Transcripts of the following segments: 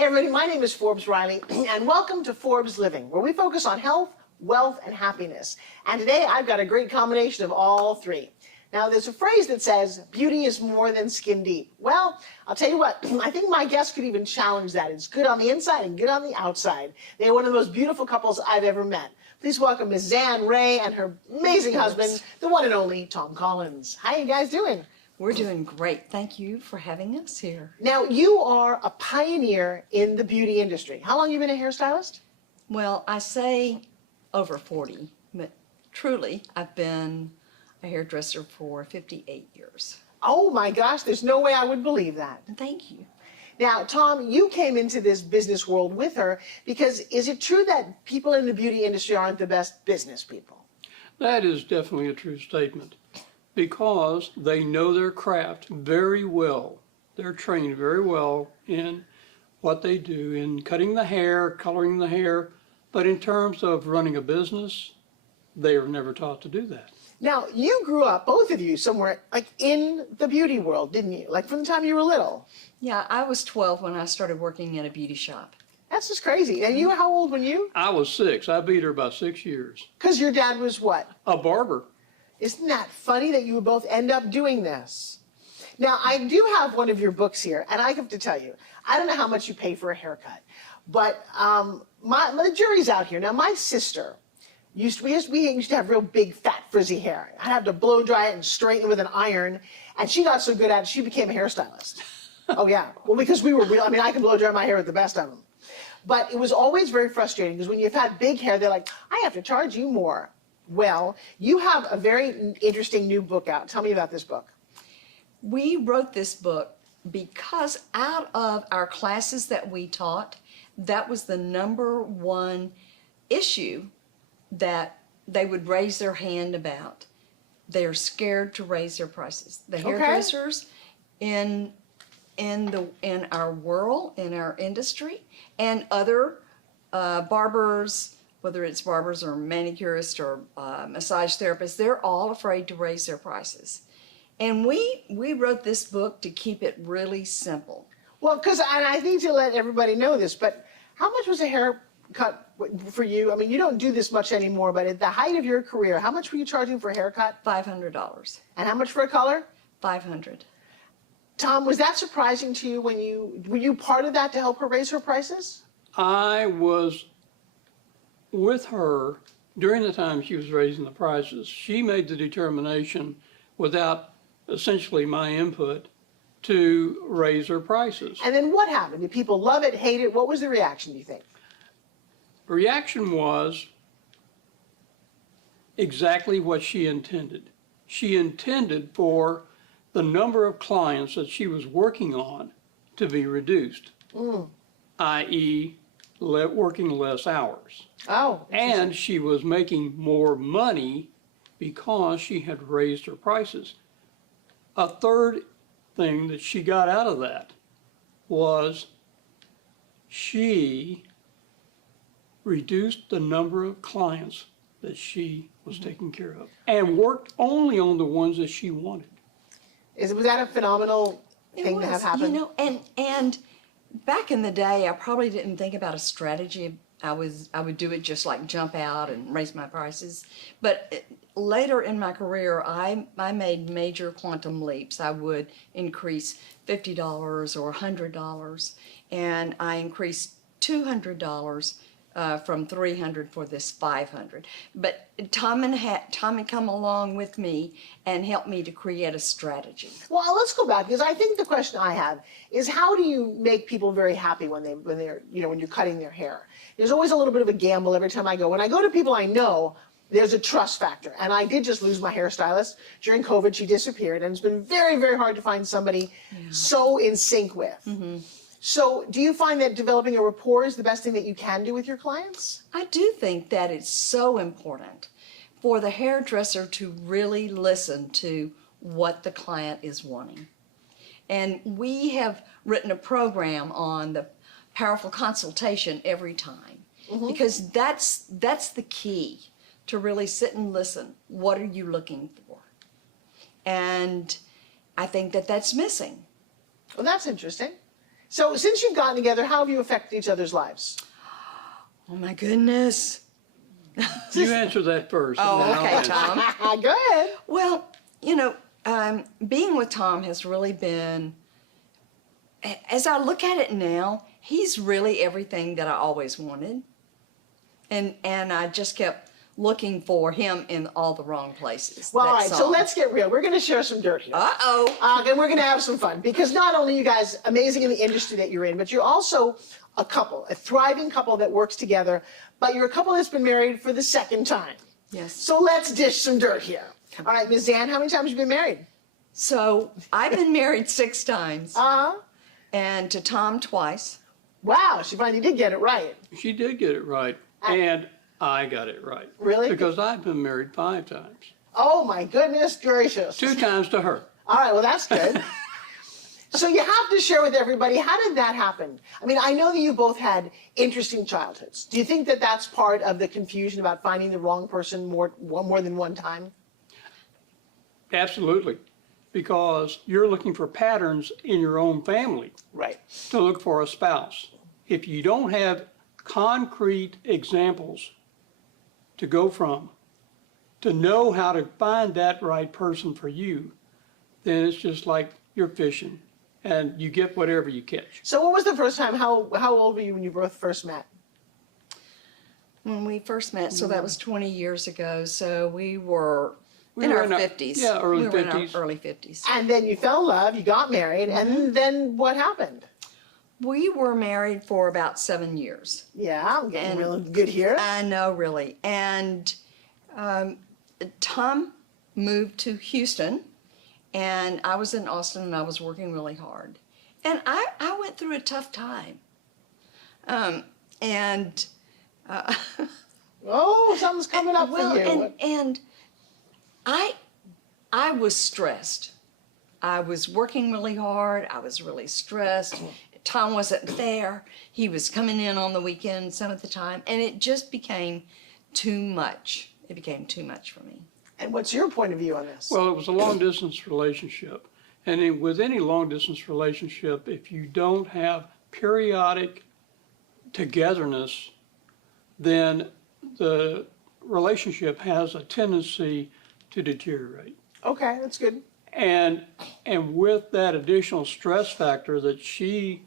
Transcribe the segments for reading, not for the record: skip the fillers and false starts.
Hey everybody, my name is Forbes Riley, and welcome to Forbes Living, where we focus on health, wealth, and happiness. And today I've got a great combination of all three. Now there's a phrase that says, beauty is more than skin deep. Well, I'll tell you what, I think my guest could even challenge that. It's good on the inside and good on the outside. They're one of the most beautiful couples I've ever met. Please welcome Ms. Zan Ray and her amazing husband, the one and only Tom Collins. How you guys doing? We're doing great. Thank you for having us here. Now, you are a pioneer in the beauty industry. How long have you been a hairstylist? Well, I say over 40, but truly I've been a hairdresser for 58 years. Oh my gosh, there's no way I would believe that. Thank you. Now, Tom, you came into this business world with her because is it true that people in the beauty industry aren't the best business people? That is definitely a true statement because they know their craft very well. They're trained very well in what they do in cutting the hair, coloring the hair, but in terms of running a business, they are never taught to do that. Now, you grew up, both of you, somewhere like in the beauty world, didn't you? Like from the time you were little. Yeah, I was 12 when I started working in a beauty shop. That's just crazy. And you were how old when you? I was 6. I beat her by 6 years. Because your dad was what? A barber. Isn't that funny that you would both end up doing this? Now, I do have one of your books here, and I have to tell you, I don't know how much you pay for a haircut, but the jury's out here. Now, my sister, we used to have real big, fat, frizzy hair. I'd have to blow dry it and straighten it with an iron, and she got so good at it, she became a hairstylist. Oh, yeah. Well, because we were real. I mean, I could blow dry my hair with the best of them. But it was always very frustrating, because when you've had big hair, they're like, I have to charge you more. Well, you have a very interesting new book out. Tell me about this book. We wrote this book because out of our classes that we taught, that was the #1 issue that they would raise their hand about. They're scared to raise their prices. The hairdressers in our world, in our industry, and other barbers, whether it's barbers or manicurists or massage therapists, they're all afraid to raise their prices. And we wrote this book to keep it really simple. Well, because I need to let everybody know this, but how much was a haircut for you? I mean, you don't do this much anymore, but at the height of your career, how much were you charging for a haircut? $500. And how much for a color? $500. Tom, was that surprising to you were you part of that to help her raise her prices? I was with her during the time she was raising the prices. She made the determination without essentially my input to raise her prices. And then what happened? Did people love it, hate it? What was the reaction, do you think? The reaction was exactly what she intended. She intended for the number of clients that she was working on to be reduced, i.e. working less hours. Oh. And she was making more money because she had raised her prices. A third thing that she got out of that was she reduced the number of clients that she was taking care of and worked only on the ones that she wanted. Was that a phenomenal thing to have happen? You know, and back in the day, I probably didn't think about a strategy. I would do it just like jump out and raise my prices. But later in my career, I made major quantum leaps. I would increase $50 or $100, and I increased $200 from $300 for this $500. But Tom had come along with me and helped me to create a strategy. Well, let's go back, because I think the question I have is how do you make people very happy when you're cutting their hair? There's always a little bit of a gamble every time I go. When I go to people I know, there's a trust factor. And I did just lose my hairstylist. During COVID, she disappeared. And it's been very, very hard to find somebody so in sync with. So do you find that developing a rapport is the best thing that you can do with your clients? I do think that it's so important for the hairdresser to really listen to what the client is wanting. And we have written a program on the powerful consultation every time, because that's the key to really sit and listen. What are you looking for? And I think that that's missing. Well, that's interesting. So since you've gotten together, how have you affected each other's lives? Oh my goodness. You answer that first. Oh, and then I'll okay, answer. Tom. Go ahead. Well, you know, being with Tom has really been, as I look at it now, he's really everything that I always wanted. And I just kept looking for him in all the wrong places. Well, that all right, so song. let's get real. We're going to share some dirt here. Uh-oh. And we're going to have some fun because not only are you guys amazing in the industry that you're in, but you're also a couple, a thriving couple that works together, but you're a couple that's been married for the second time. Yes. So let's dish some dirt here. All right, Ms. Zan, how many times have you been married? So I've been married 6 times, Uh-huh. and to Tom twice. Wow, she finally did get it right. She did get it right, and I got it right. Really? Because I've been married 5 times. Oh my goodness gracious. 2 times to her. All right, well that's good. So you have to share with everybody, how did that happen? I mean, I know that you both had interesting childhoods. Do you think that that's part of the confusion about finding the wrong person more than one time? Absolutely. Because you're looking for patterns in your own family Right. to look for a spouse. If you don't have concrete examples to go from, to know how to find that right person for you, then it's just like you're fishing and you get whatever you catch. So what was the first time, how old were you when you both first met? When we first met, so that was 20 years ago, so we were We in were our in our- 50s. yeah, early we were in our 50s. early 50s. And then you fell in love, you got married, and then what happened? We were married for about 7 years. Yeah, I'm getting And- real good here. I know, really. And Tom moved to Houston, and I was in Austin, and I was working really hard. And I went through a tough time. And Oh, something's coming up well, for you. and I was stressed. I was working really hard. I was really stressed. Tom wasn't there. He was coming in on the weekend some of the time, and it just became too much. It became too much for me. And what's your point of view on this? Well, it was a long distance relationship. And with any long distance relationship, if you don't have periodic togetherness, then the relationship has a tendency to deteriorate. Okay, that's good. And with that additional stress factor that she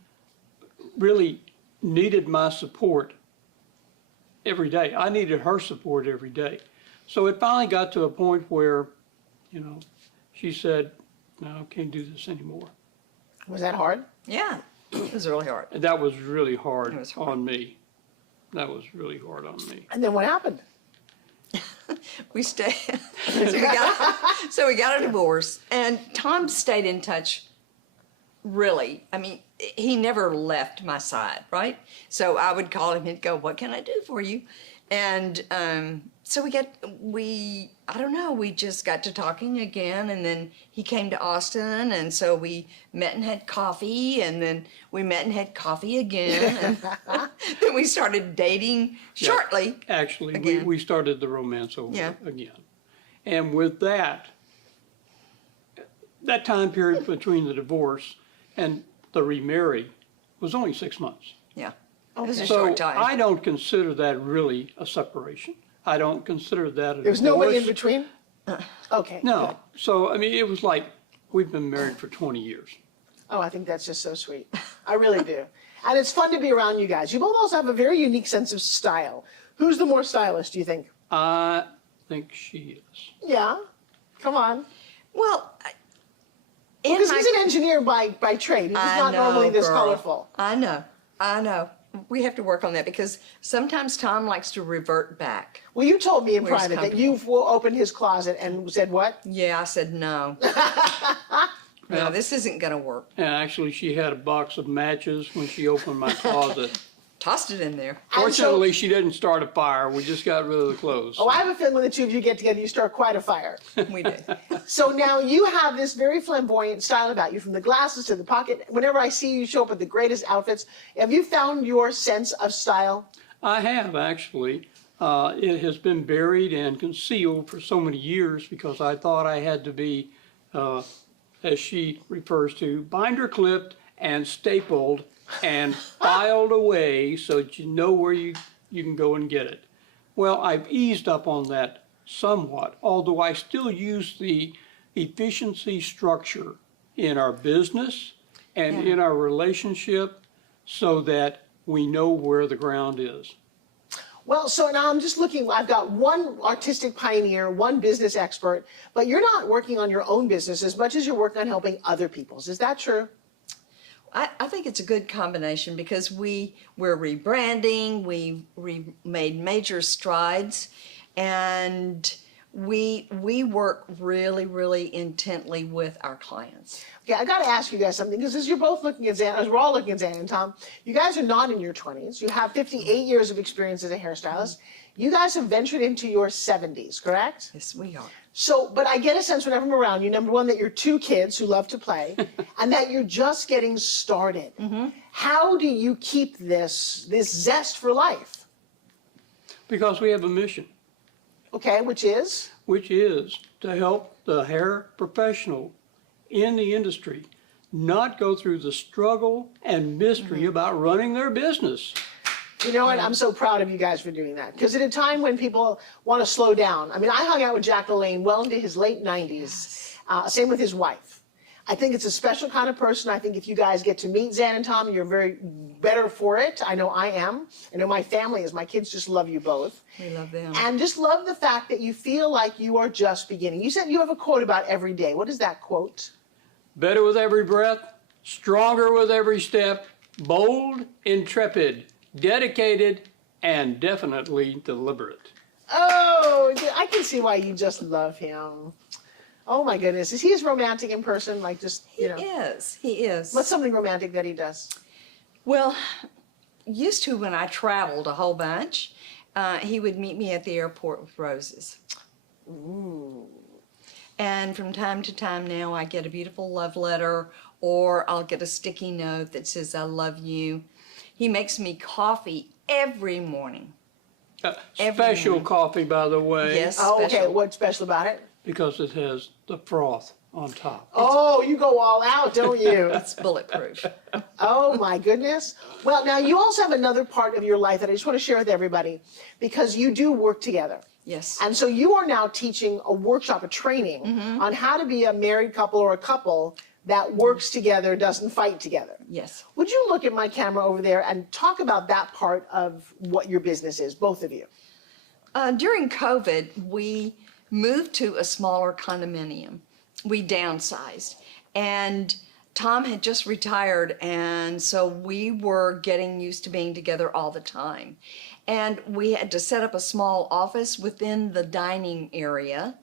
really needed my support every day. I needed her support every day. So it finally got to a point where, she said, no, can't do this anymore. Was that hard? Yeah, it was really hard. And that was really hard It was hard. on me. That was really hard on me. And then what happened? We stayed. So we got a divorce, and Tom stayed in touch. Really, I mean, he never left my side, right? So I would call him and go, "What can I do for you?" And so we just got to talking again, and then he came to Austin, and so we met and had coffee, and then we met and had coffee again, and then we started dating shortly. Actually, Again. we started the romance over Yeah. again. And with that time period between the divorce and the remarry was only 6 months. Yeah, it was a So short time. I don't consider that really a separation. I don't consider that a There was no way in divorce. between? Okay. No. good. So, I mean, it was like we've been married for 20 years. Oh, I think that's just so sweet. I really do. And it's fun to be around you guys. You both also have a very unique sense of style. Who's the more stylish, do you think? I think she is. Yeah? Come on. Well, in Because my, he's an engineer by trade. He's I not know, normally this girl. colorful. I know. We have to work on that because sometimes Tom likes to revert back. Well, you told me in Where's private that comfortable? you've opened his closet and said what? Yeah, I said no. No, Yeah. this isn't gonna work. And actually, she had a box of matches when she opened my closet. Tossed it in there. And so- Fortunately, she didn't start a fire. We just got rid of the clothes. Oh, I have a feeling when the two of you get together, you start quite a fire. We do. So now you have this very flamboyant style about you, from the glasses to the pocket. Whenever I see you show up with the greatest outfits, have you found your sense of style? I have, actually. It has been buried and concealed for so many years because I thought I had to be, as she refers to, binder clipped and stapled and filed away so that you know where you can go and get it. Well, I've eased up on that somewhat, although I still use the efficiency structure in our business and in our relationship so that we know where the ground is. Well, so now I'm just looking, I've got one artistic pioneer, one business expert, but you're not working on your own business as much as you're working on helping other people's. Is that true? I think it's a good combination because we're rebranding, we made major strides, and we work really, really intently with our clients. Okay, I got to ask you guys something because as you're both looking at Zan, as we're all looking at Zan and Tom, you guys are not in your 20s. You have 58 years of experience as a hairstylist. You guys have ventured into your 70s, correct? Yes, we are. So, but I get a sense whenever I'm around you, number one, that you're two kids who love to play and that you're just getting started. How do you keep this zest for life? Because we have a mission, Okay, which is? which is to help the hair professional in the industry not go through the struggle and mystery about running their business. You know what? I'm so proud of you guys for doing that. Because at a time when people want to slow down, I mean, I hung out with Jack LaLanne well into his late 90s. Same with his wife. I think it's a special kind of person. I think if you guys get to meet Zan and Tom, you're very better for it. I know I am. I know my family is. My kids just love you both. We love them. And just love the fact that you feel like you are just beginning. You said you have a quote about every day. What is that quote? Better with every breath, stronger with every step, bold, intrepid, dedicated, and definitely deliberate. Oh, I can see why you just love him. Oh my goodness. Is he as romantic in person? Like just, you know. He is. What's something romantic that he does? Well, used to when I traveled a whole bunch, he would meet me at the airport with roses. Ooh. And from time to time now I get a beautiful love letter or I'll get a sticky note that says, I love you. He makes me coffee every morning. Special coffee, by the way. Yes, Oh, okay. special. What's special about it? Because it has the froth on top. Oh, you go all out, don't you? It's bulletproof. Oh my goodness. Well, now you also have another part of your life that I just want to share with everybody because you do work together. Yes. And so you are now teaching a workshop, a training on how to be a married couple or a couple that works together, doesn't fight together. Yes. Would you look at my camera over there and talk about that part of what your business is, both of you? During COVID, we moved to a smaller condominium. We downsized. And Tom had just retired, and so we were getting used to being together all the time. And we had to set up a small office within the dining area,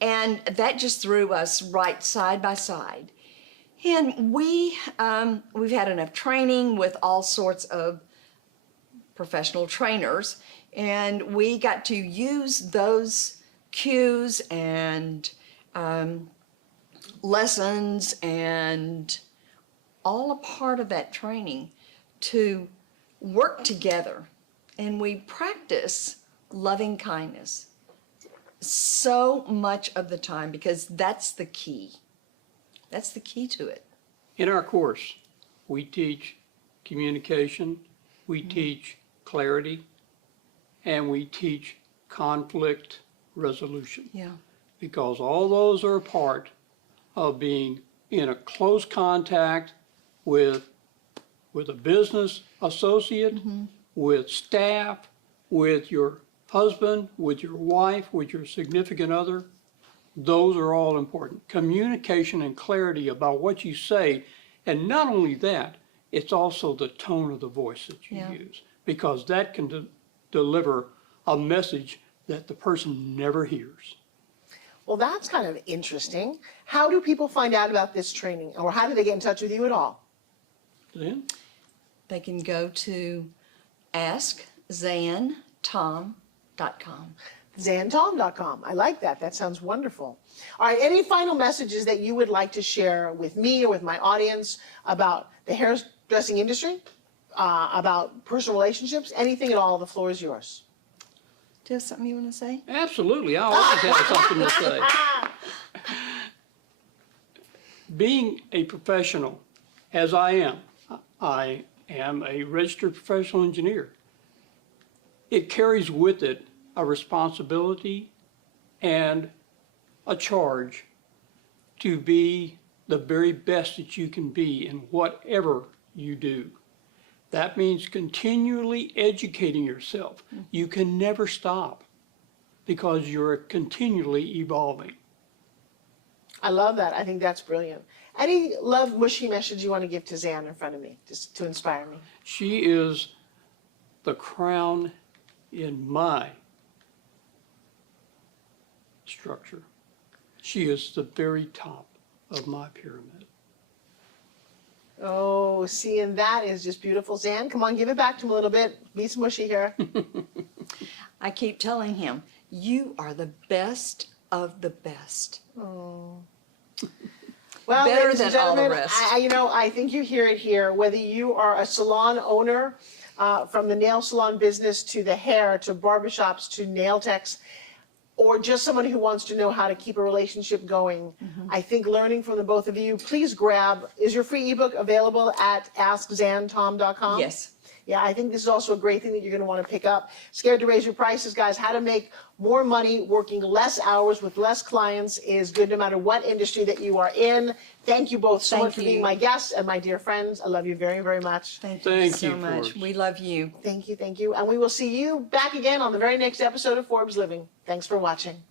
and that just threw us right side by side. And we've had enough training with all sorts of professional trainers, and we got to use those cues and lessons and all a part of that training to work together. And we practice loving kindness so much of the time because that's the key. That's the key to it. In our course, we teach communication, we teach clarity, and we teach conflict resolution. Yeah. Because all those are a part of being in a close contact with a business associate, with staff, with your husband, with your wife, with your significant other. Those are all important. Communication and clarity about what you say. And not only that, it's also the tone of the voice that you use. Because that can deliver a message that the person never hears. Well, that's kind of interesting. How do people find out about this training, or how do they get in touch with you at all? Then, They can go to askzantom.com. zantom.com. I like that. That sounds wonderful. All right, any final messages that you would like to share with me or with my audience about the hairdressing industry, about personal relationships, anything at all? The floor is yours. Do you have something you want to say? absolutely, I always have something to say. Being a professional as I am. I am a registered professional engineer. It carries with it a responsibility and a charge to be the very best that you can be in whatever you do. That means continually educating yourself. You can never stop because you're continually evolving. I love that. I think that's brilliant. Any love, mushy message you want to give to Zan in front of me, just to inspire me? She is the crown in my structure. She is the very top of my pyramid. Oh, see, and that is just beautiful. Zan, come on, give it back to him a little bit. Be smushy here. I keep telling him, you are the best of the best. Well, Better ladies and than all the gentlemen, rest. I think you hear it here. Whether you are a salon owner, from the nail salon business to the hair to barbershops to nail techs, or just someone who wants to know how to keep a relationship going, I think learning from the both of you, please grab, is your free ebook available at askzantom.com? Yes. Yeah, I think this is also a great thing that you're going to want to pick up. Scared to raise your prices, guys. How to make more money working less hours with less clients is good no matter what industry that you are in. Thank you both so Thank much for being you. my guests and my dear friends. I love you very, very much. Thank you Thank so you, much. Forbes. We love you. Thank you, thank you. And we will see you back again on the very next episode of Forbes Living. Thanks for watching.